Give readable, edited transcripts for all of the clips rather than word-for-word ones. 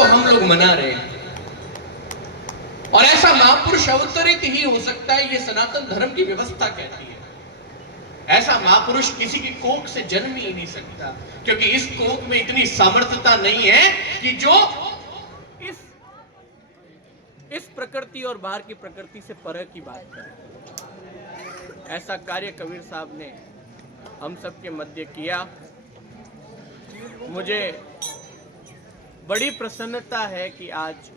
को हम लोग मना रहे हैं। और ऐसा महापुरुष अवतरित ही हो सकता है, ये सनातन धर्म की व्यवस्था कहती है। ऐसा महापुरुष किसी की कोख से जन्म ही नहीं सकता, क्योंकि इस कोख में इतनी सामर्थ्यता नहीं है कि जो इस प्रकृति और बाहर की प्रकृति से परे की बात करे। ऐसा कार्य कबीर साहब ने हम सबके मध्य किया। मुझे बड़ी प्रसन्नता है कि आज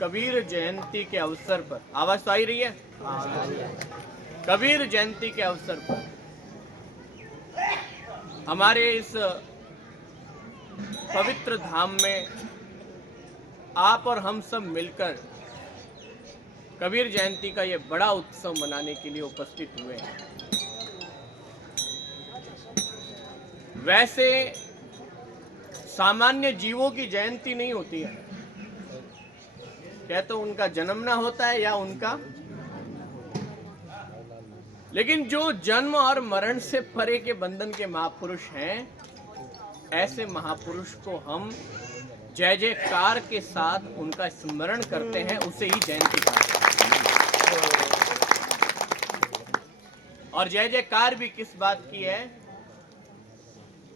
कबीर जयंती के अवसर पर, आवाज तो आ ही रही है, कबीर जयंती के अवसर पर हमारे इस पवित्र धाम में आप और हम सब मिलकर कबीर जयंती का ये बड़ा उत्सव मनाने के लिए उपस्थित हुए हैं। वैसे सामान्य जीवों की जयंती नहीं होती है, क्या तो उनका जन्मना होता है या उनका, लेकिन जो जन्म और मरण से परे के बंधन के महापुरुष हैं, ऐसे महापुरुष को हम जय जयकार के साथ उनका स्मरण करते हैं, उसे ही जयंती कहते हैं। और जय जयकार भी किस बात की है?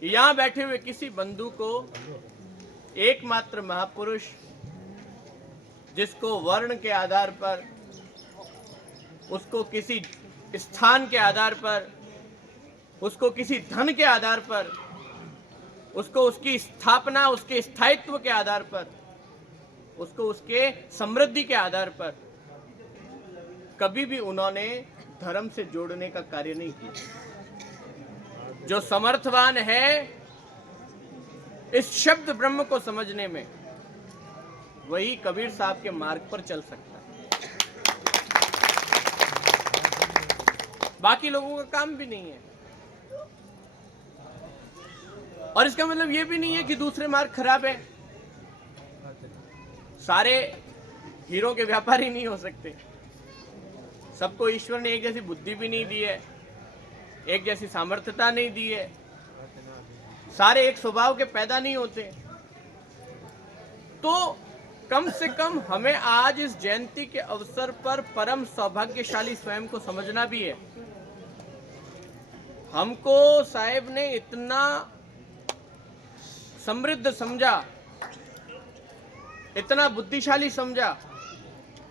यहां बैठे हुए किसी बंधु को एकमात्र महापुरुष, जिसको वर्ण के आधार पर, उसको किसी स्थान के आधार पर, उसको किसी धन के आधार पर, उसको उसकी स्थापना, उसके स्थायित्व के आधार पर, उसको उसके समृद्धि के आधार पर कभी भी उन्होंने धर्म से जोड़ने का कार्य नहीं किया। जो समर्थवान है इस शब्द ब्रह्म को समझने में, वही कबीर साहब के मार्ग पर चल सकता है। बाकी लोगों का काम भी नहीं है। और इसका मतलब ये भी नहीं है कि दूसरे मार्ग खराब है। सारे हीरो के व्यापारी नहीं हो सकते। सबको ईश्वर ने एक जैसी बुद्धि भी नहीं दी है, एक जैसी सामर्थ्यता नहीं दी है। सारे एक स्वभाव के पैदा नहीं होते। तो कम से कम हमें आज इस जयंती के अवसर पर परम सौभाग्यशाली स्वयं को समझना भी है। हमको साहेब ने इतना समृद्ध समझा, इतना बुद्धिशाली समझा,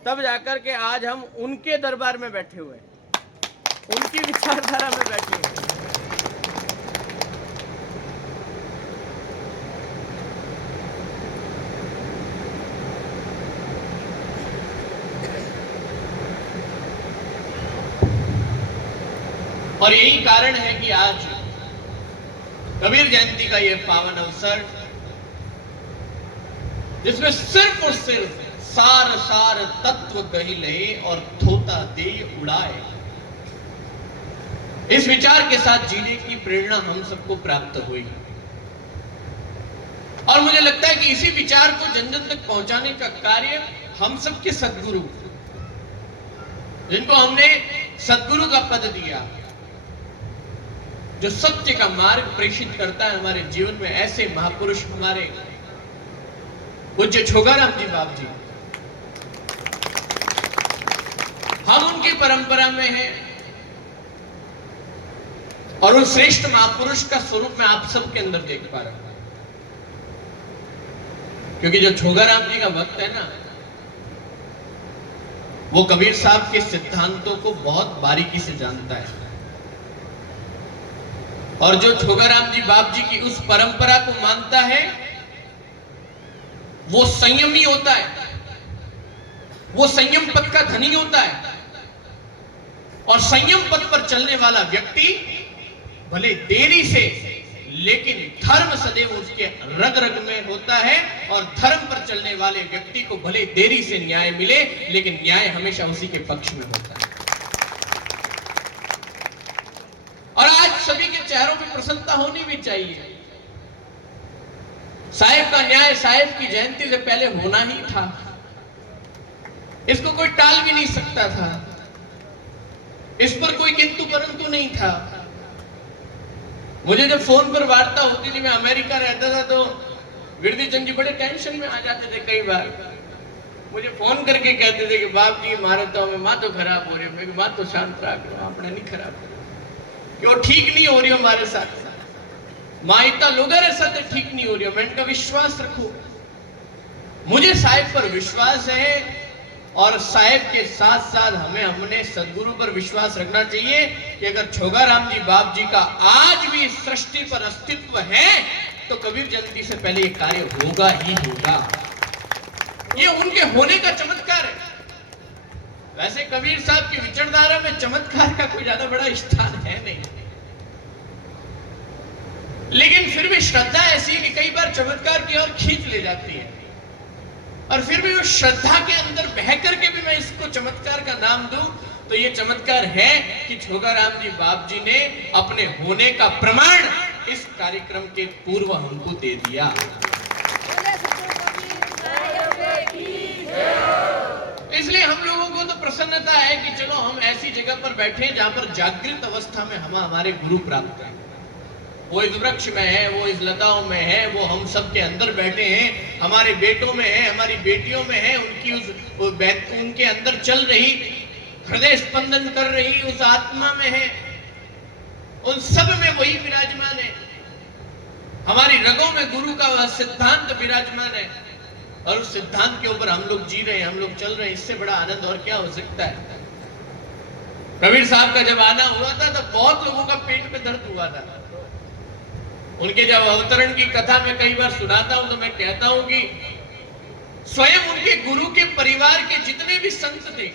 तब जाकर के आज हम उनके दरबार में बैठे हुए, उनकी विचारधारा में बैठे हुए। और यही कारण है कि आज कबीर जयंती का ये पावन अवसर, जिसमें सिर्फ और सिर्फ सार सार तत्व कही ले और थोता दे उड़ाए, इस विचार के साथ जीने की प्रेरणा हम सबको प्राप्त हुई। और मुझे लगता है कि इसी विचार को जन जन तक पहुंचाने का कार्य हम सबके सद्गुरु, जिनको हमने सद्गुरु का पद दिया, जो सत्य का मार्ग प्रेषित करता है हमारे जीवन में, ऐसे महापुरुष हमारे पूज्य छोगाराम जी बाप जी, हम उनकी परंपरा में हैं। और उन श्रेष्ठ महापुरुष का स्वरूप मैं आप सबके अंदर देख पा रहा हूं, क्योंकि जो छोगाराम जी का भक्त है ना, वो कबीर साहब के सिद्धांतों को बहुत बारीकी से जानता है। और जो छोगाराम जी बाप जी की उस परंपरा को मानता है, वो संयमी होता है, वो संयम पथ का धनी होता है। और संयम पथ पर चलने वाला व्यक्ति भले देरी से, लेकिन धर्म सदैव उसके रग रग में होता है। और धर्म पर चलने वाले व्यक्ति को भले देरी से न्याय मिले, लेकिन न्याय हमेशा उसी के पक्ष में होता है। और आज सभी के चेहरों पे प्रसन्नता होनी भी चाहिए। साहेब का न्याय साहेब की जयंती से पहले होना ही था, इसको कोई टाल भी नहीं सकता था, इस पर कोई किंतु परंतु नहीं था। मुझे जब फोन पर वार्ता होती थी, मैं अमेरिका रहता था, तो विरदी चंद जी बड़े टेंशन में आ जाते थे। कई बार मुझे फोन करके कहते थे कि बाप जी मारे तो में माँ तो खराब हो रही है। मैं माँ तो शांत रहा करो, आपने नहीं खराब कि वो ठीक नहीं हो रही हमारे साथ। माँ इतना लोग साथ ठीक नहीं हो रही, मैं इनका विश्वास रखो। मुझे साहिब पर विश्वास है और साहिब के साथ साथ हमें अपने सदगुरु पर विश्वास रखना चाहिए कि अगर छोगाराम जी बाप जी का आज भी इस सृष्टि पर अस्तित्व है तो कबीर जयंती से पहले ये कार्य होगा ही होगा। ये उनके होने का चमत्कार है। वैसे कबीर साहब की विचारधारा में चमत्कार का कोई ज्यादा बड़ा स्थान है नहीं, लेकिन फिर भी श्रद्धा ऐसी है कि कई बार चमत्कार की ओर खींच ले जाती है। और फिर भी उस श्रद्धा के अंदर बह करके भी मैं इसको चमत्कार का नाम दूं तो ये चमत्कार है कि छोगाराम जी बाप जी ने अपने होने का प्रमाण इस कार्यक्रम के पूर्व हमको दे दिया। इसलिए हम लोगों को तो प्रसन्नता है कि चलो हम ऐसी जगह पर बैठे हैं जहां पर जागृत अवस्था में हम हमारे गुरु प्राप्त हैं। वो इस वृक्ष में है, वो इस लताओं में है, वो हम सब के अंदर बैठे हैं, हमारे बेटों में है, हमारी बेटियों में है, उनके अंदर चल रही हृदय स्पंदन कर रही उस आत्मा में है, उन सब में वही विराजमान है। हमारी रगों में गुरु का वह सिद्धांत विराजमान है और उस सिद्धांत के ऊपर हम लोग जी रहे हैं, हम लोग चल रहे हैं। इससे बड़ा आनंद और क्या हो सकता है। कबीर साहब का जब आना हुआ था तब बहुत लोगों का पेट में दर्द हुआ था। उनके जब अवतरण की कथा में कई बार सुनाता हूं तो मैं कहता हूं कि स्वयं उनके गुरु के परिवार के जितने भी संत थे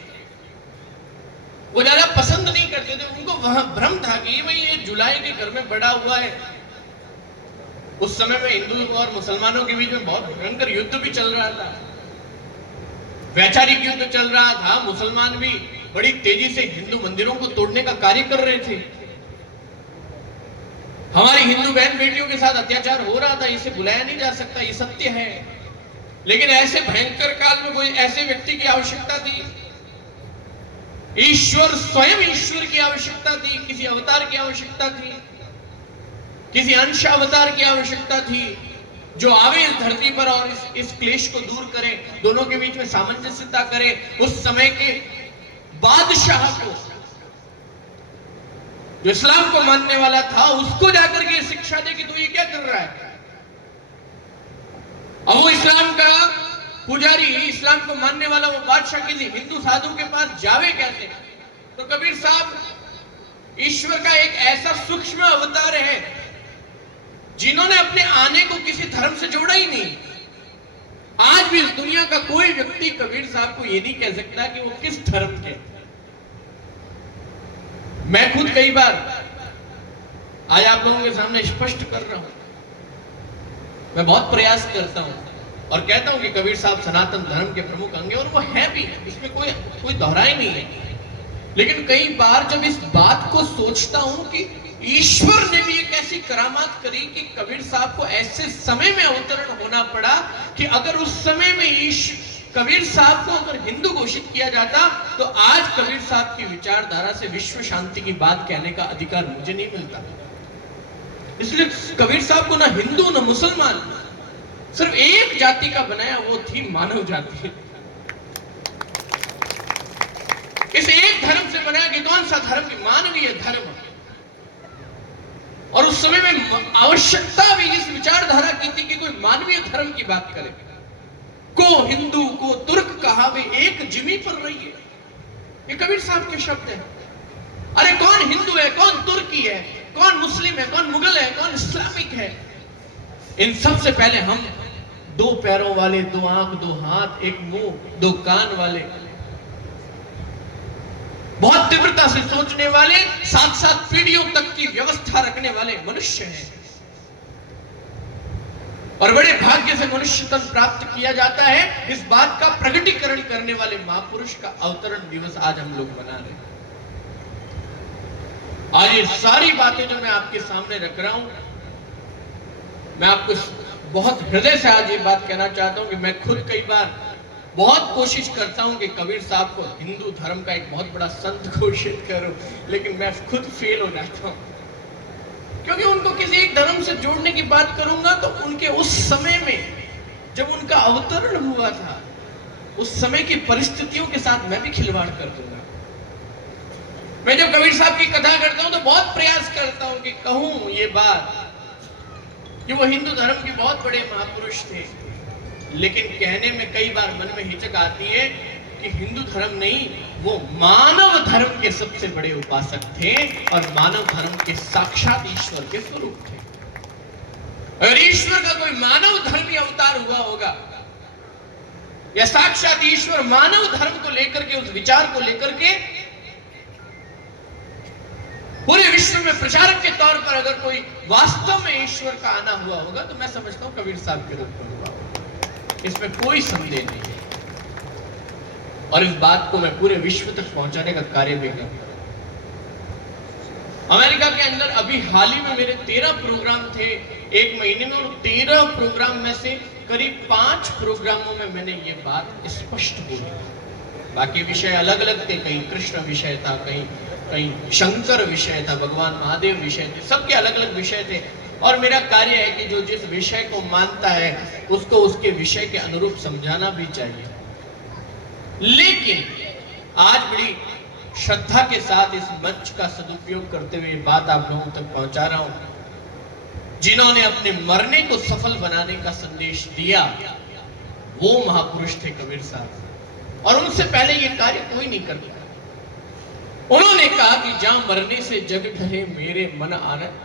वो ज्यादा पसंद नहीं करते थे। उनको वहां भ्रम था कि भाई ये जुलाई के घर में बड़ा हुआ है। उस समय में हिंदुओं और मुसलमानों के बीच में बहुत भयंकर युद्ध भी चल रहा था, वैचारिक युद्ध चल रहा था। मुसलमान भी बड़ी तेजी से हिंदू मंदिरों को तोड़ने का कार्य कर रहे थे। हमारी हिंदू बहन बेटियों के साथ अत्याचार हो रहा था। इसे बुलाया नहीं जा सकता, ये सत्य है। लेकिन ऐसे भयंकर काल में कोई ऐसे व्यक्ति की आवश्यकता थी, ईश्वर स्वयं ईश्वर की आवश्यकता थी, किसी अवतार की आवश्यकता थी, किसी अंश अवतार की आवश्यकता थी जो आवे इस धरती पर और इस क्लेश को दूर करे, दोनों के बीच में सामंजस्यता करे। उस समय के बादशाह को जो इस्लाम को मानने वाला था उसको जाकर के शिक्षा दे कि तू ये क्या कर रहा है। अब वो इस्लाम का पुजारी, इस्लाम को मानने वाला वो बादशाह किसी हिंदू साधु के पास जावे कैसे। तो कबीर साहब ईश्वर का एक ऐसा सूक्ष्म अवतार है जिन्होंने अपने आने को किसी धर्म से जोड़ा ही नहीं। आज भी इस दुनिया का कोई व्यक्ति कबीर साहब को यह नहीं कह सकता कि वो किस धर्म के। मैं खुद कई बार आज आप लोगों के सामने स्पष्ट कर रहा हूं, मैं बहुत प्रयास करता हूं और कहता हूं कि कबीर साहब सनातन धर्म के प्रमुख अंग हैं और वो है भी, इसमें कोई दोहराई नहीं है। लेकिन कई बार जब इस बात को सोचता हूं कि ईश्वर ने भी एक ऐसी करामात करी कि कबीर साहब को ऐसे समय में अवतरण होना पड़ा कि अगर उस समय में कबीर साहब को अगर हिंदू घोषित किया जाता तो आज कबीर साहब की विचारधारा से विश्व शांति की बात कहने का अधिकार मुझे नहीं मिलता। इसलिए कबीर साहब को ना हिंदू ना मुसलमान, सिर्फ एक जाति का बनाया, वो थी मानव जाति। इस एक धर्म से बनाया कि कौन सा धर्म की मानवीय धर्म। और उस समय में आवश्यकता भी इस विचारधारा की थी कि कोई मानवीय धर्म की बात करे। को हिंदू को तुर्क कहा वे एक जिमी पर रही है, ये कबीर साहब के शब्द हैं। अरे कौन हिंदू है, कौन तुर्की है, कौन मुस्लिम है, कौन मुगल है, कौन इस्लामिक है। इन सब से पहले हम दो पैरों वाले, दो आंख, दो हाथ, एक मुंह, दो कान वाले, बहुत तीव्रता से सोचने वाले, साथ साथ पीढ़ियों तक की व्यवस्था रखने वाले मनुष्य हैं। और बड़े भाग्य से मनुष्य तन प्राप्त किया जाता है। इस बात का प्रकटीकरण करने वाले महापुरुष का अवतरण दिवस आज हम लोग मना रहे हैं। आज ये सारी बातें जो मैं आपके सामने रख रहा हूं, मैं आपको बहुत हृदय से आज ये बात कहना चाहता हूं कि मैं खुद कई बार बहुत कोशिश करता हूं कि कबीर साहब को हिंदू धर्म का एक बहुत बड़ा संत घोषित करूं, लेकिन मैं खुद फेल हो जाता हूं, क्योंकि उनको किसी एक धर्म से जोड़ने की बात करूंगा तो उनके उस समय में जब उनका अवतरण हुआ था, उस समय की परिस्थितियों के साथ मैं भी खिलवाड़ कर दूंगा। मैं जब कबीर साहब की कथा करता हूं तो बहुत प्रयास करता हूं कि कहूं ये बात कि वो हिंदू धर्म के बहुत बड़े महापुरुष थे, लेकिन कहने में कई बार मन में हिचक आती है कि हिंदू धर्म नहीं, वो मानव धर्म के सबसे बड़े उपासक थे और मानव धर्म के साक्षात ईश्वर के स्वरूप थे। अगर ईश्वर का कोई मानव धर्मी अवतार हुआ होगा या साक्षात ईश्वर मानव धर्म को लेकर के, उस विचार को लेकर के पूरे विश्व में प्रचारक के तौर पर अगर कोई वास्तव में ईश्वर का आना हुआ होगा तो मैं समझता हूं कबीर साहब के रूप में हुआ होगा, इसमें कोई संदेह नहीं है। और इस बात को मैं पूरे विश्व तक पहुंचाने का कार्य भी कर रहा हूं। अमेरिका के अंदर अभी हाल ही में मेरे 13 प्रोग्राम थे एक महीने में, और 13 प्रोग्राम में से करीब 5 प्रोग्रामों में मैंने ये बात स्पष्ट बोली। बाकी विषय अलग अलग थे, कहीं कृष्ण विषय था, कहीं शंकर विषय था, भगवान महादेव विषय थे, सबके अलग अलग विषय थे। और मेरा कार्य है कि जो जिस विषय को मानता है उसको उसके विषय के अनुरूप समझाना भी चाहिए। लेकिन आज बड़ी श्रद्धा के साथ इस मंच का सदुपयोग करते हुए बात आप लोगों तक पहुंचा रहा हूं। जिन्होंने अपने मरने को सफल बनाने का संदेश दिया वो महापुरुष थे कबीर साहब, और उनसे पहले ये कार्य कोई नहीं कर पाया। उन्होंने कहा कि जहां मरने से जग ढले मेरे मन आनंद,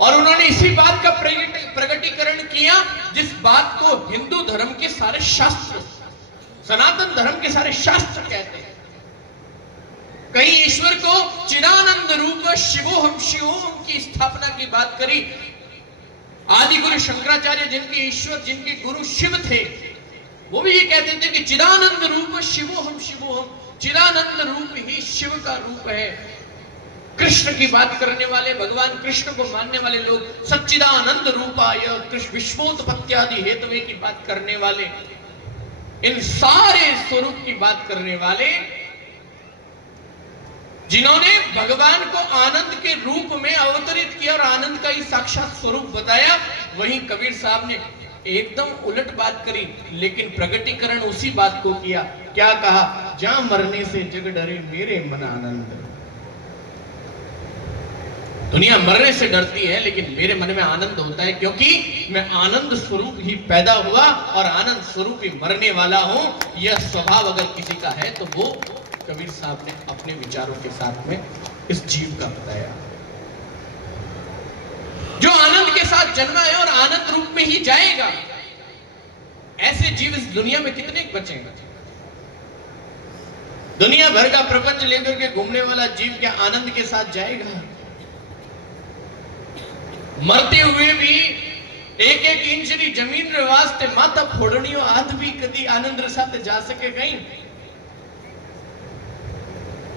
और उन्होंने इसी बात का प्रकटीकरण किया जिस बात को हिंदू धर्म के सारे शास्त्र, सनातन धर्म के सारे शास्त्र कहते हैं। कहीं ईश्वर को चिदानंद रूप शिवोहम शिवोहम की स्थापना की बात करी। आदि गुरु शंकराचार्य जिनके ईश्वर, जिनके गुरु शिव थे, वो भी ये कहते थे कि चिदानंद रूप शिवोहम शिवोहम, चिदानंद रूप ही शिव का रूप है। कृष्ण की बात करने वाले, भगवान कृष्ण को मानने वाले लोग सच्चिदानंद रूपाय कृष्ण विश्वोत्पत्त्यादि हेतुवे की बात करने वाले, इन सारे स्वरूप की बात करने वाले, जिन्होंने भगवान को आनंद के रूप में अवतरित किया और आनंद का ही साक्षात स्वरूप बताया, वहीं कबीर साहब ने एकदम उलट बात करी, लेकिन प्रकटीकरण उसी बात को किया। क्या कहा? जहां मरने से जग डरे मेरे मन आनंद। दुनिया मरने से डरती है, लेकिन मेरे मन में आनंद होता है, क्योंकि मैं आनंद स्वरूप ही पैदा हुआ और आनंद स्वरूप ही मरने वाला हूं। यह स्वभाव अगर किसी का है तो वो कबीर साहब ने अपने विचारों के साथ में इस जीव का बताया, जो आनंद के साथ जन्मा है और आनंद रूप में ही जाएगा। ऐसे जीव इस दुनिया में कितने बचेंगे? दुनिया भर का प्रपंच लेकर के घूमने वाला जीव क्या आनंद के साथ जाएगा? मरते हुए भी एक एक इंचनी जमीन रे वास्ते माता फोड़नियो हाथ भी कदी आनंद रे साथे जा सके कहीं?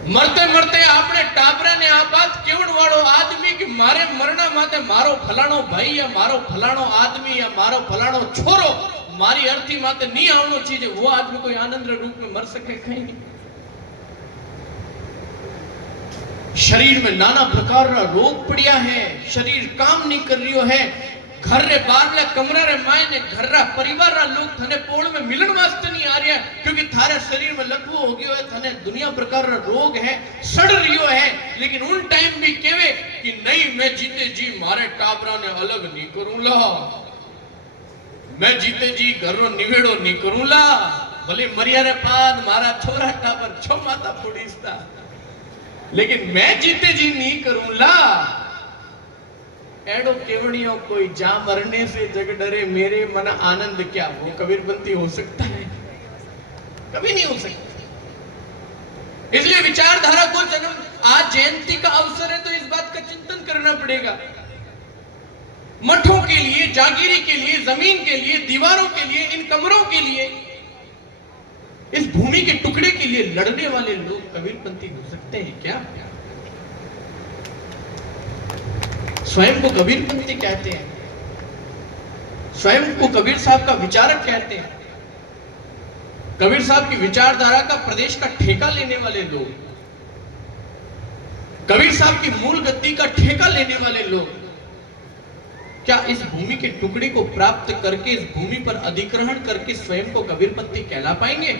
मरते मरते आपने टाबरा ने आ बात केवड़ वालो आदमी कि मारे मरना माते मारो फलाणो भाई या मारो फलाणो आदमी या मारो फलाणो छोरो मारी अर्थी माते नहीं आवनो चीज, वो आदमी कोई आनंद रे रूप में मर सके कहीं? शरीर में नाना प्रकार का रोग पड़िया है, शरीर काम नहीं कर रियो है, घर रे बाहर ले कमरा रे माय ने घर रा परिवार रा लोग थने पोल में मिलन वास्ते नहीं आ रहा है, क्योंकि थारे शरीर में लकवो हो गयो है, थने दुनिया प्रकार रा रोग है, सड़ रियो है। लेकिन उन टाइम भी केवे कि नहीं, मैं जीते जी मारे टाबरा ने अलग नहीं करूंला, मैं जीते जी घर रो निवेड़ो नहीं करूंला, भले मरिया रे बाद मारा छोरा टाबर छो माता फोड़ीसता, लेकिन मैं जीते जी नहीं करूंला। एडो केवड़ियों कोई जा मरने से जग डरे मेरे मन आनंद, क्या वो कबीरपंथी हो सकता है? कभी नहीं हो सकता। इसलिए विचारधारा को जन्म, आज जयंती का अवसर है तो इस बात का चिंतन करना पड़ेगा। मठों के लिए, जागीरी के लिए, जमीन के लिए, दीवारों के लिए, इन कमरों के लिए, इस भूमि के टुकड़े के लिए लड़ने वाले लोग कबीरपंथी हो सकते हैं क्या? स्वयं को कबीरपंथी कहते हैं, स्वयं को कबीर साहब का विचारक कहते हैं। कबीर साहब की विचारधारा का प्रदेश का ठेका लेने वाले लोग, कबीर साहब की मूल गद्दी का ठेका लेने वाले लोग, क्या इस भूमि के टुकड़े को प्राप्त करके इस भूमि पर अधिग्रहण करके स्वयं को कबीरपंथी कहला पाएंगे?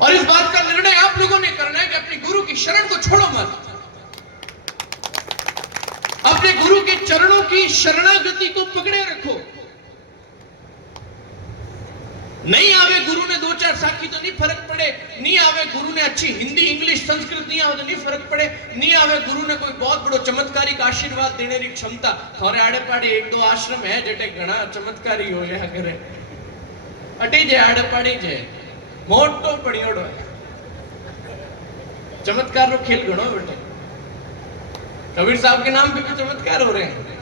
और इस बात का निर्णय आप लोगों ने करना है कि अपने गुरु की शरण को छोड़ो मत, अपने गुरु के चरणों की शरणागति को पकड़े रखो। नहीं आवे गुरु ने 2-4 साखी तो नहीं फर्क पड़े, नहीं आवे गुरु ने अच्छी हिंदी इंग्लिश संस्कृत नहीं आवे तो नहीं फर्क पड़े, नहीं आवे गुरु ने कोई बहुत बड़ो चमत्कारिक आशीर्वाद देने की क्षमता, थोड़े आड़े पाड़े 1-2 आश्रम है जेटे घना चमत्कारी हो या करे अटे जे आड़े पाड़ी जे मोटो पड़ियोड़ो है चमत्कार रो खेल घणो बेटे। कबीर साहब के नाम पे भी चमत्कार हो रहे हैं।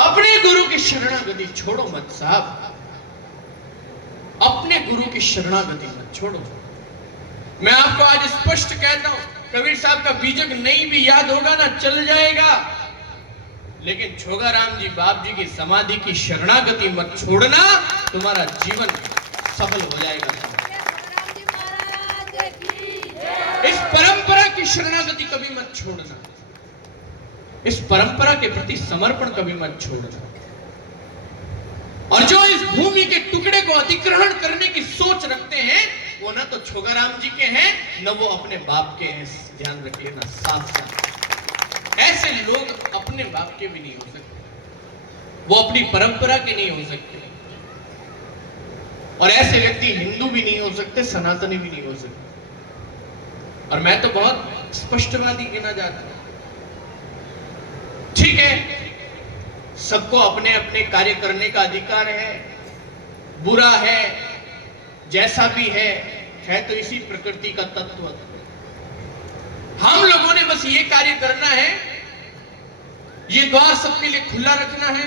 अपने गुरु की शरणागति छोड़ो मत साहब, अपने गुरु की शरणागति मत छोड़ो। मैं आपको आज स्पष्ट कहता हूं, कबीर साहब का बीजक नहीं भी याद होगा ना चल जाएगा, लेकिन छोगाराम जी बाप जी की समाधि की शरणागति मत छोड़ना, तुम्हारा जीवन सफल हो जाएगा। इस परंपरा की शरणागति कभी मत छोड़ना, इस परंपरा के प्रति समर्पण कभी मत छोड़ना। और जो इस भूमि के टुकड़े को अधिग्रहण करने की सोच रखते हैं वो ना तो छोगाराम जी के हैं न वो अपने बाप के हैं, ध्यान रख लेना साफ साफ। ऐसे लोग अपने बाप के भी नहीं हो सकते, वो अपनी परंपरा के नहीं हो सकते, और ऐसे व्यक्ति हिंदू भी नहीं हो सकते, सनातनी भी नहीं हो सकते। और मैं तो बहुत स्पष्टवादी गिना जाता हूं। ठीक है, सबको अपने अपने कार्य करने का अधिकार है, बुरा है जैसा भी है तो इसी प्रकृति का तत्व। हम लोगों ने बस ये कार्य करना है, ये द्वार सबके लिए खुला रखना है।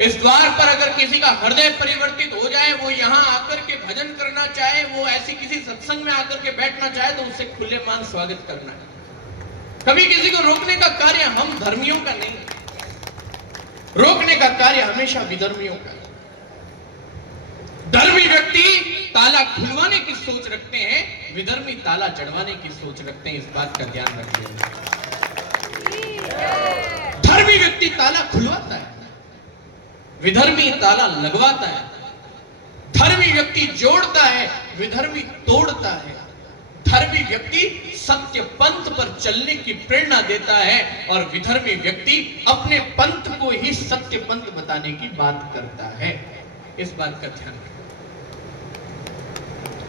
इस द्वार पर अगर किसी का हृदय परिवर्तित हो जाए, वो यहां आकर के भजन करना चाहे, वो ऐसी किसी सत्संग में आकर के बैठना चाहे, तो उससे खुले मान स्वागत करना है। कभी किसी को रोकने का कार्य हम धर्मियों का नहीं, रोकने का कार्य हमेशा विधर्मियों का। धर्मी व्यक्ति ताला खुलवाने की सोच रखते हैं, विधर्मी ताला चढ़वाने की सोच रखते हैं, इस बात का ध्यान रखिए। धर्मी व्यक्ति ताला खुलवाता है, विधर्मी ताला लगवाता है। धर्मी व्यक्ति जोड़ता है, विधर्मी तोड़ता है। धर्मी व्यक्ति सत्य पंथ पर चलने की प्रेरणा देता है और विधर्मी व्यक्ति अपने पंथ को ही सत्य पंथ बताने की बात करता है। इस बात का ध्यान रखो।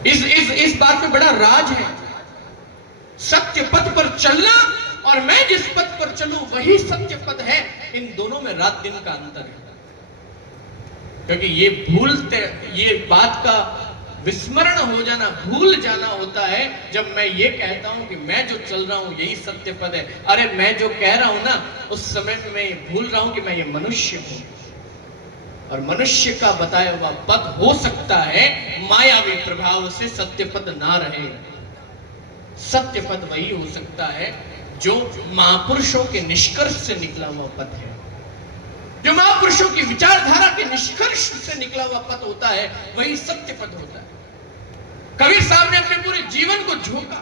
इस बात में बड़ा राज है। सत्य पथ पर चलना और मैं जिस पथ पर चलूं वही सत्य पथ है, इन दोनों में रात दिन का अंतर है। क्योंकि ये बात का विस्मरण हो जाना, भूल जाना होता है जब मैं ये कहता हूं कि मैं जो चल रहा हूं यही सत्य पद है। अरे मैं जो कह रहा हूं ना, उस समय में मैं ये भूल रहा हूं कि मैं ये मनुष्य हूं, और मनुष्य का बताया हुआ पद हो सकता है मायावी प्रभाव से सत्य पद ना रहे। सत्य पद वही हो सकता है जो महापुरुषों के निष्कर्ष से निकला हुआ पद है, जो महापुरुषों की विचारधारा के निष्कर्ष से निकला हुआ पद होता है, वही सत्य पद होता है। कबीर साहब ने अपने पूरे जीवन को झोंका,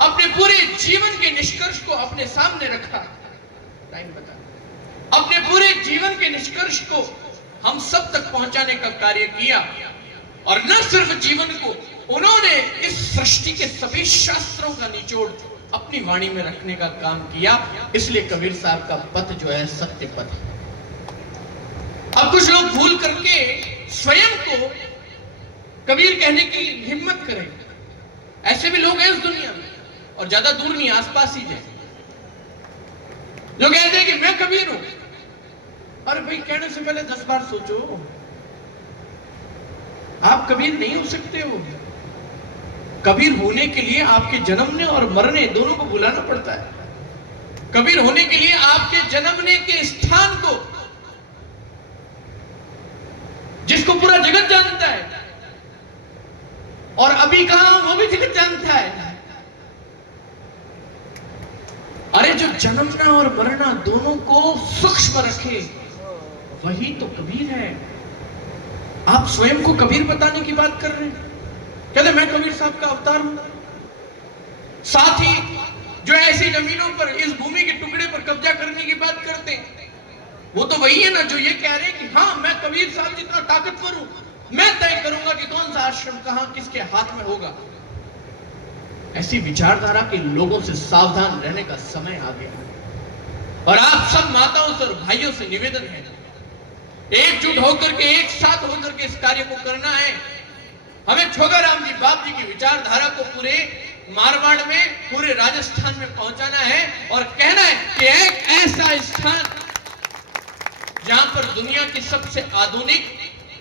अपने पूरे जीवन के निष्कर्ष को अपने सामने रखा। टाइम बता। अपने पूरे जीवन के निष्कर्ष को हम सब तक पहुंचाने का कार्य किया, और न सिर्फ जीवन को, उन्होंने इस सृष्टि के सभी शास्त्रों का निचोड़ अपनी वाणी में रखने का काम किया। इसलिए कबीर साहब का पथ जो है सत्य पथ है। अब कुछ लोग भूल करके स्वयं को कबीर कहने की हिम्मत करें, ऐसे भी लोग हैं इस दुनिया में, और ज्यादा दूर नहीं, आसपास ही जाए, जो कहते हैं कि मैं कबीर हूं। अरे भाई, कहने से पहले 10 बार सोचो, आप कबीर नहीं हो सकते हो। कबीर होने के लिए आपके जन्मने और मरने दोनों को बुलाना पड़ता है। कबीर होने के लिए आपके जन्मने के स्थान को, जिसको पूरा जगत जानता है, और अभी कहां वो भी जगत जानता है। अरे जो जन्मना और मरना दोनों को सूक्ष्म रखे, वही तो कबीर है। आप स्वयं को कबीर बताने की बात कर रहे हैं, कहते मैं कबीर साहब का अवतार हूं। साथ ही जो ऐसी जमीनों पर, इस भूमि के टुकड़े पर कब्जा करने की बात करते हैं, वो तो वही है ना जो ये कह रहे हैं कि हाँ मैं कबीर साहब जितना ताकतवर हूं, मैं तय करूंगा कि कौन सा आश्रम कहां किसके हाथ में होगा। ऐसी विचारधारा के लोगों से सावधान रहने का समय आ गया और आप सब माताओं से और भाइयों से निवेदन है, एकजुट होकर के, एक साथ होकर के इस कार्य को करना है। हमें छोगाराम जी बाप जी की विचारधारा को पूरे मारवाड़ में, पूरे राजस्थान में पहुंचाना है और कहना है कि एक ऐसा स्थान जहां पर दुनिया की सबसे आधुनिक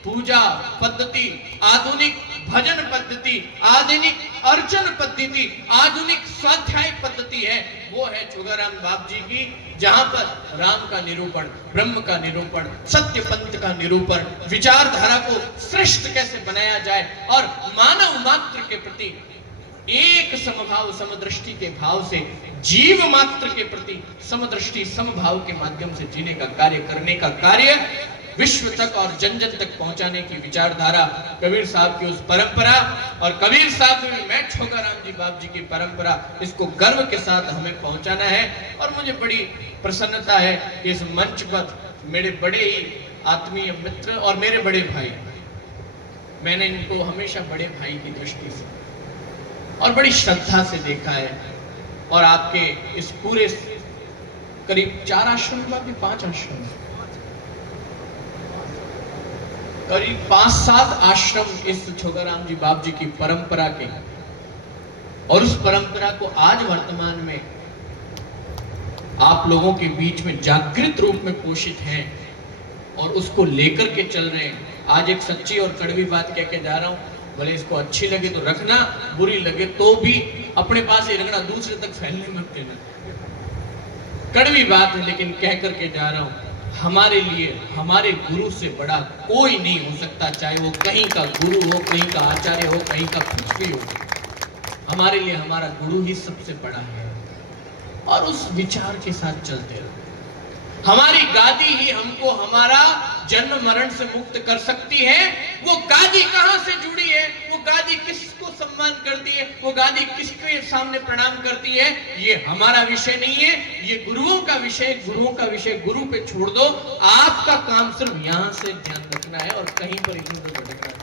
पूजा पद्धति, आधुनिक भजन पद्धति, आधुनिक अर्चन पद्धति, आधुनिक स्वाध्याय पद्धति है, वो है छोगाराम बाप जी की, जहां पर राम का निरूपण, ब्रह्म का निरूपण, सत्य पंथ का निरूपण, विचारधारा को श्रेष्ठ कैसे बनाया जाए और मानव मात्र के प्रति एक समभाव समदृष्टि के भाव से, जीव मात्र के प्रति समदृष्टि समभाव के माध्यम से जीने का कार्य करने का कार्य विश्व तक और जन जन तक पहुंचाने की विचारधारा कबीर साहब की उस परंपरा, और कबीर साहब में मैं छोगाराम जी बाप जी की परंपरा, इसको गर्व के साथ हमें पहुंचाना है। और मुझे बड़ी प्रसन्नता है कि इस मंच पर मेरे बड़े ही आत्मीय मित्र और मेरे बड़े भाई, मैंने इनको हमेशा बड़े भाई की दृष्टि से और बड़ी श्रद्धा से देखा है। और आपके इस पूरे करीब 4 आश्रम, 5 आश्रम, करीब 5-7 आश्रम इस छोगाराम जी बाप जी की परंपरा के, और उस परंपरा को आज वर्तमान में आप लोगों के बीच में जागृत रूप में पोषित हैं और उसको लेकर के चल रहे हैं। आज एक सच्ची और कड़वी बात कह के जा रहा हूं, भले इसको अच्छी लगे तो रखना, बुरी लगे तो भी अपने पास ही रखना, दूसरे तक फैलने मत देना। कड़वी बात है लेकिन कह करके जा रहा हूं, हमारे लिए हमारे गुरु से बड़ा कोई नहीं हो सकता, चाहे वो कहीं का गुरु हो, कहीं का आचार्य हो, कहीं का कुछ भी हो। हमारे लिए हमारा गुरु ही सबसे बड़ा है और उस विचार के साथ चलते रहो। हमारी गादी ही हमको हमारा जन्म मरण से मुक्त कर सकती है। वो गादी कहां से जुड़ी है, वो गादी किसको सम्मान करती है, वो गादी किसके सामने प्रणाम करती है, ये हमारा विषय नहीं है, ये गुरुओं का विषय, गुरुओं का विषय गुरु पे छोड़ दो। आपका काम सिर्फ यहां से ध्यान रखना है और कहीं पर इधर उधर भटकना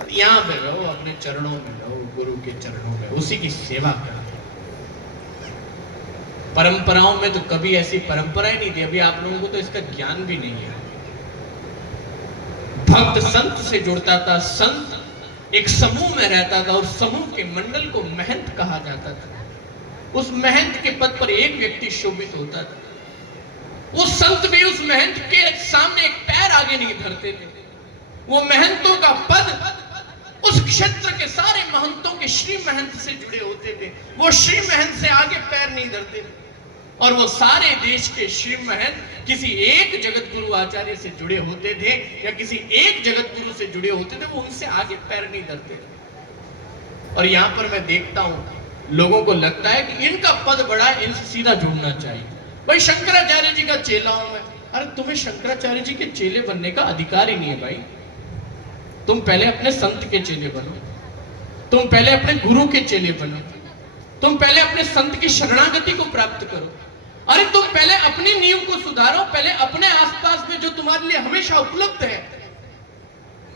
नहीं। यहां पे रहो, अपने चरणों में रहो, गुरु के चरणों में, उसी की सेवा करो। परंपराओं में तो कभी ऐसी परंपरा ही नहीं थी, अभी आप लोगों को तो इसका ज्ञान भी नहीं है। भक्त संत से जुड़ता था, संत एक समूह में रहता था और समूह के मंडल को महंत कहा जाता था। उस महंत के पद पर एक व्यक्ति शोभित होता था, वो संत भी उस महंत के सामने एक पैर आगे नहीं धरते थे। वो महंतों का पद उस क्षेत्र के सारे महंतों के श्री महंत से जुड़े होते थे, वो श्री महंत से आगे पैर नहीं धरते थे। और वो सारे देश के श्री महंत किसी एक जगत गुरु आचार्य से जुड़े होते थे या किसी एक जगत गुरु से जुड़े होते थे, वो उनसे आगे पैर नहीं धरते थे। और यहां पर मैं देखता हूं लोगों को लगता है कि इनका पद बड़ा है, इनसे सीधा जुड़ना चाहिए। भाई शंकराचार्य जी का चेला हूं मैं, अरे तुम्हें शंकराचार्य जी के चेले बनने का अधिकार ही नहीं है भाई। तुम पहले अपने संत के चेले बनो, तुम पहले अपने गुरु के चेले बनो, तुम पहले अपने संत की शरणागति को प्राप्त करो। अरे तुम पहले अपनी नींव को सुधारो, पहले अपने आसपास में जो तुम्हारे लिए हमेशा उपलब्ध है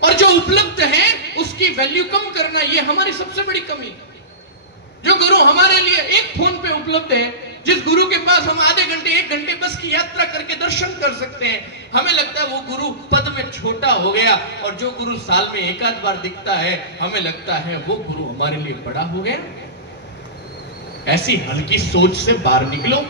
और जो उपलब्ध है उसकी वैल्यू कम करना, ये हमारी सबसे बड़ी कमी। जो गुरु हमारे लिए एक फोन पे उपलब्ध है, जिस गुरु के पास हम आधे घंटे 1 घंटे बस की यात्रा करके दर्शन कर सकते हैं, हमें लगता है वो गुरु पद में छोटा हो गया। और जो गुरु साल में 1 आध बार दिखता है, हमें लगता है वो गुरु हमारे लिए बड़ा हो गया। ऐसी हल्की सोच से बाहर निकलो।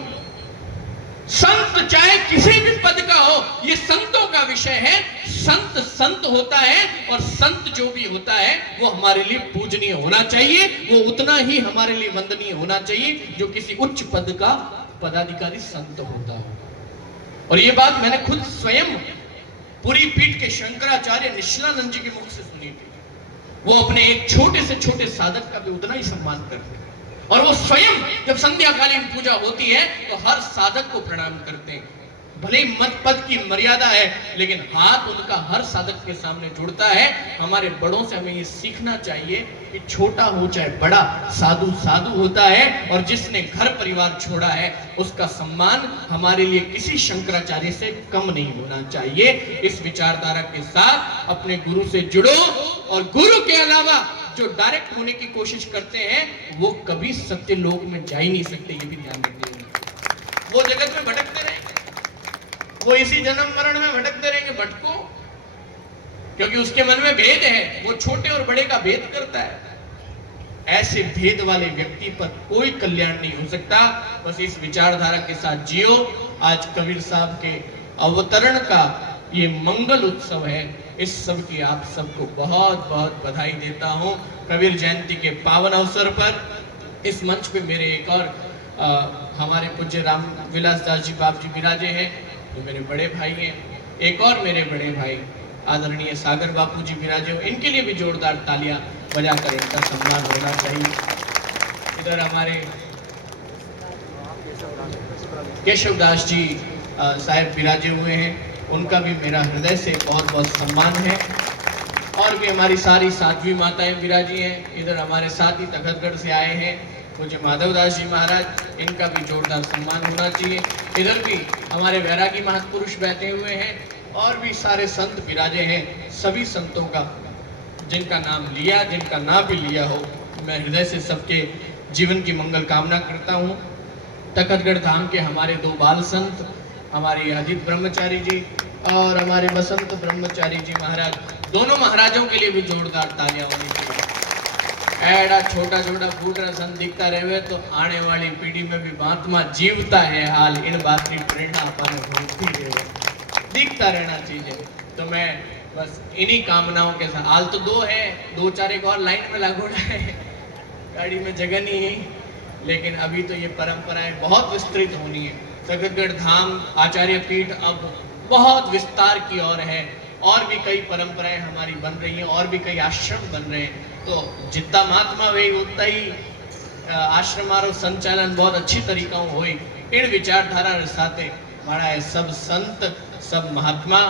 संत चाहे किसी भी पद का हो, ये संतों का विषय है। संत संत होता है और संत जो भी होता है वो हमारे लिए पूजनीय होना चाहिए, वो उतना ही हमारे लिए वंदनीय होना चाहिए जो किसी उच्च पद का पदाधिकारी संत होता हो। और ये बात मैंने खुद स्वयं पूरी पीठ के शंकराचार्य निश्चलानंद जी के मुख से सुनी थी। वो अपने एक छोटे से छोटे साधक का भी उतना ही सम्मान करते हैं और वो स्वयं जब संध्याकालीन पूजा होती है तो हर साधक को प्रणाम करते हैं। भले ही मत पद की मर्यादा है, लेकिन हाथ उनका हर साधक के सामने जुड़ता है। हमारे बड़ों से हमें ये सीखना चाहिए कि छोटा हो चाहे बड़ा, साधु साधु होता है, और जिसने घर परिवार छोड़ा है उसका सम्मान हमारे लिए किसी शंकराचार्य से कम नहीं होना चाहिए। इस विचारधारा के साथ अपने गुरु से जुड़ो, और गुरु के अलावा जो डायरेक्ट होने की कोशिश करते हैं वो कभी सत्य लोक में जा ही नहीं सकते, ये भी ध्यान रखिए। वो जगत में भटकते रहेंगे, वो इसी जन्म मरण में भटकते रहेंगे। भटको, क्योंकि उसके मन में भेद है, वो छोटे और बड़े का भेद करता है। ऐसे भेद वाले व्यक्ति पर कोई कल्याण नहीं हो सकता। बस इस विचारधारा के साथ जियो। आज कबीर साहब के अवतरण का ये मंगल उत्सव है, इस सब की आप सबको बहुत बहुत बधाई देता हूं। कबीर जयंती के पावन अवसर पर इस मंच पे मेरे एक और हमारे पूज्य राम विलास दास जी बाप जी विराजे हैं, जो मेरे बड़े भाई हैं। एक और मेरे बड़े भाई आदरणीय सागर बापू जी विराजे हो, इनके लिए भी जोरदार तालियां बजाकर इनका सम्मान होना चाहिए। इधर हमारे केशवदास जी साहब विराजे हुए हैं, उनका भी मेरा हृदय से बहुत बहुत सम्मान है। और भी हमारी सारी साध्वी माताएं विराजी हैं। इधर हमारे साथ ही तखतगढ़ से आए हैं मुझे माधवदास जी महाराज, इनका भी जोरदार सम्मान होना चाहिए। इधर भी हमारे वैरागी महापुरुष बैठे हुए हैं, और भी सारे संत विराजे हैं। सभी संतों का जिनका नाम लिया, जिनका ना भी लिया हो, मैं हृदय से सबके जीवन की मंगल कामना करता हूँ। तखतगढ़ धाम के हमारे दो बाल संत, हमारे अजित ब्रह्मचारी जी और हमारे बसंत ब्रह्मचारी जी महाराज, दोनों महाराजों के लिए भी जोरदार तालियां होनी चाहिए। एड़ा छोटा छोटा फूट रसन दिखता रहे तो आने वाली पीढ़ी में भी महात्मा जीवता है हाल, इन बात की प्रेरणा अपन होती रहे, दिखता रहना चाहिए। तो मैं बस इन्हीं कामनाओं के साथ, हाल तो दो है, दो चार एक और लाइन में लागोड़ा है, गाड़ी में जगह नहीं है, लेकिन अभी तो ये परंपराएं बहुत विस्तृत होनी है। तखतगढ़ धाम आचार्य पीठ अब बहुत विस्तार की ओर है, और भी कई परंपराएं हमारी बन रही हैं, और भी कई आश्रम बन रहे हैं। तो जितना महात्मा वे उतना ही आश्रमारो संचालन बहुत अच्छी तरीका हो। इन विचारधारा साथे मारा है सब संत, सब महात्मा,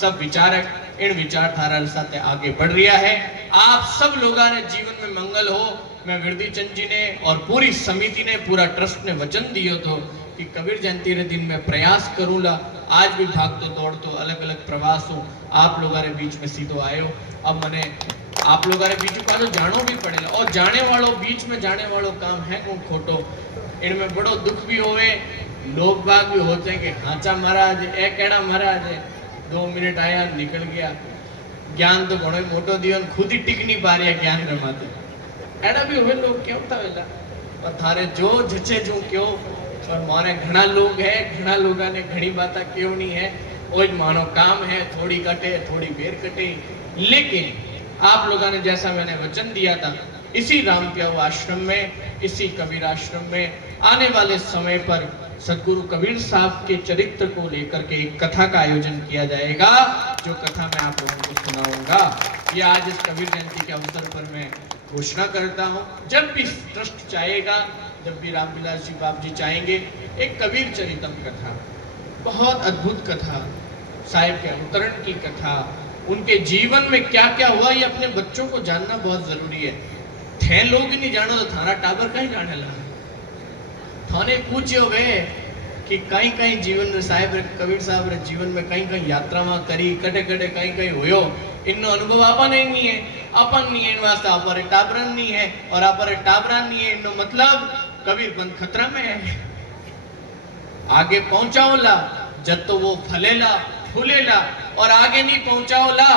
सब विचारक इन विचारधारा साथे आगे बढ़ रहा है। आप सब लोगों ने जीवन में मंगल हो। मैं विरदी चंद जी ने और पूरी समिति ने, पूरा ट्रस्ट ने वचन दियो तो कि कबीर जयंती रे दिन में प्रयास करूँगा। आज भी भागतो दौड़तो अलग अलग प्रवास हो, आप लोगों रे बीच में सीधो आयो। अब मने आप लोगों रे बीच का तो जानो भी पड़ेगा, और जाने वालों बीच में जाने वालों काम है कौन खोटो। इनमें बड़ो दुख भी होवे, लोग बाग भी होते हैं कि हाचा महाराज ए केड़ा महाराज है, 2 मिनट आया निकल गया। ज्ञान तो घणो मोटो दियो, खुद ही टिक नहीं पा रहा ज्ञान रे माथे। एड़ा भी हुए लोग क्यों था वेला, और थारे जो जचे जो क्यों, और माने घना लोग है, घना लोगों ने घनी बात क्यों नहीं है, वो मानो काम है, थोड़ी कटे थोड़ी बेर कटे। लेकिन आप लोगों ने जैसा मैंने वचन दिया था, इसी राम प्याऊ आश्रम में, इसी कबीर आश्रम में आने वाले समय पर सदगुरु कबीर साहब के चरित्र को लेकर के एक कथा का आयोजन किया जाएगा, जो कथा मैं आप लोगों को सुनाऊंगा। ये आज इस कबीर जयंती के अवसर पर मैं घोषणा करता हूँ। जब भी ट्रस्ट चाहेगा, जब भी रामविलास जी बाप जी चाहेंगे, एक कबीर चरितम कथा, बहुत अद्भुत कथा, साहिब के अवतरण की कथा, उनके जीवन में क्या क्या हुआ, ये अपने बच्चों को जानना बहुत जरूरी है। थे लोग ही नहीं जानो तो थारा टाबर कहीं जाने लगा। थाने पूछियो वे कि कहीं कहीं जीवन में साहिब कबीर साहब रे जीवन में कहीं कहीं यात्रा में करी, कटे कटे कहीं कहीं हुयो, इनो अनुभव अपन नहीं है, अपन नहीं है, इन वास्ते अपर टाबरन नहीं है, और अपर टाबरन नहीं है, इनो मतलब कबीर बंद खतरा में है। आगे पहुंचाओला जब तो वो फलेला फूलेला, और आगे नहीं पहुंचाओला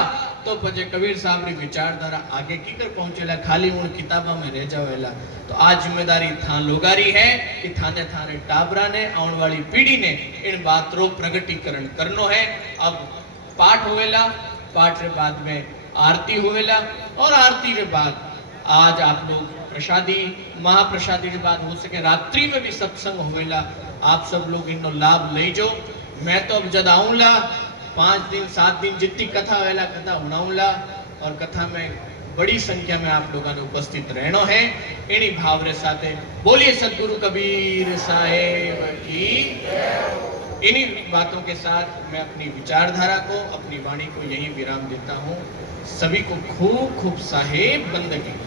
तो पजे कबीर साहब री विचारधारा आगे की कर पहुंचेला, खाली उन किताबा में रह जावेला। तो आज जिम्मेदारी थान लोगारी है कि थाने थाने टाबरा ने, आने वाली पीढ़ी ने इन बात रो प्रगटीकरण करनो है। अब पाठ होवेला, पाठ के बाद में आरती होवेला, और आरती के बाद आज आप लोग प्रसादी, महाप्रसादी के बाद हो सके रात्रि में भी सत्संग होवेला। आप सब लोग इनो लाभ ले जो। मैं तो अब जद आऊंगा 5 दिन 7 दिन जितनी कथा वेला कथा उड़ाऊंगा, और कथा में बड़ी संख्या में आप लोगों ने उपस्थित रहना है। इन्हीं भाव रे साथे बोलिए सदगुरु कबीर साहेब की, इन्हीं बातों के साथ मैं अपनी विचारधारा को, अपनी वाणी को यही विराम देता हूँ। सभी को खूब खूब साहेब बंदगी।